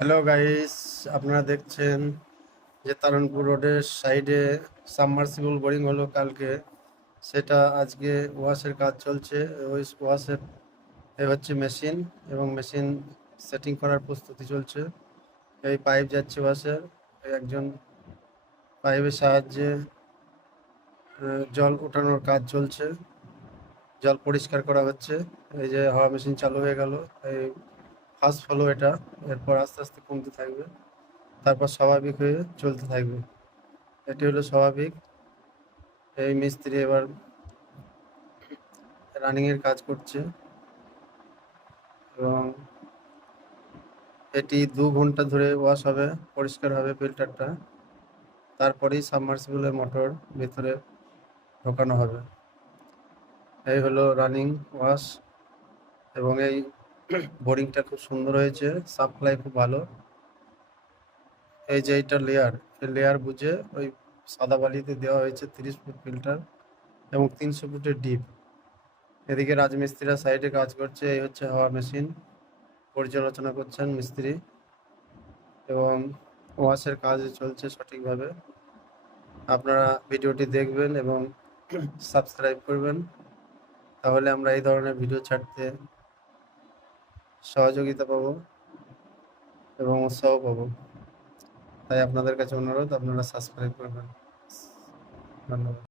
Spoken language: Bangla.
হ্যালো গাইস, আপনারা দেখছেন যে তারণপুর রোডের সাইডে সাবমার্সিবল বোরিং হলো কালকে, সেটা আজকে ওয়াশের কাজ চলছে। ওই ওয়াশের হচ্ছে মেশিন, এবং মেশিন সেটিং করার প্রস্তুতি চলছে। এই পাইপ যাচ্ছে ওয়াশের, একজন পাইপের সাহায্যে জল ওঠানোর কাজ চলছে, জল পরিষ্কার করা হচ্ছে। এই যে হাওয়া মেশিন চালু হয়ে গেল, এই ফার্স্ট ফলো এটা, এরপর আস্তে আস্তে কমতে থাকবে, তারপর স্বাভাবিক হয়ে চলতে থাকবে। এটি হলো স্বাভাবিক। এই মিস্ত্রি এবার রানিং এর কাজ করছে, এবং এটি 2 ঘন্টা ধরে ওয়াশ হবে, পরিষ্কার হবে ফিল্টারটা, তারপরেই সাবমার্সিবলের মোটর ভিতরে ঢোকানো হবে। এই হলো রানিং ওয়াশ, এবং এই বোরিংটা খুব সুন্দর হয়েছে, সাপ্লাই খুব ভালো। এই যে এইটা লেয়ার, এই লেয়ার বুঝে ওই সাদা বালিতে দেওয়া হয়েছে 30 ফুট ফিল্টার এবং 300 ফুটের ডিপ। এদিকে রাজমিস্ত্রিরা সাইডে কাজ করছে। এই হচ্ছে হাওয়া মেশিন, পর্যালোচনা করছেন মিস্ত্রি, এবং ওয়াশের কাজ চলছে সঠিকভাবে। আপনারা ভিডিওটি দেখবেন এবং সাবস্ক্রাইব করবেন, তাহলে আমরা এই ধরনের ভিডিও ছাড়তে সহযোগিতা পাবো এবং উৎসাহ পাবো। তাই আপনাদের কাছে অনুরোধ, আপনারা সাবস্ক্রাইব করবেন। ধন্যবাদ।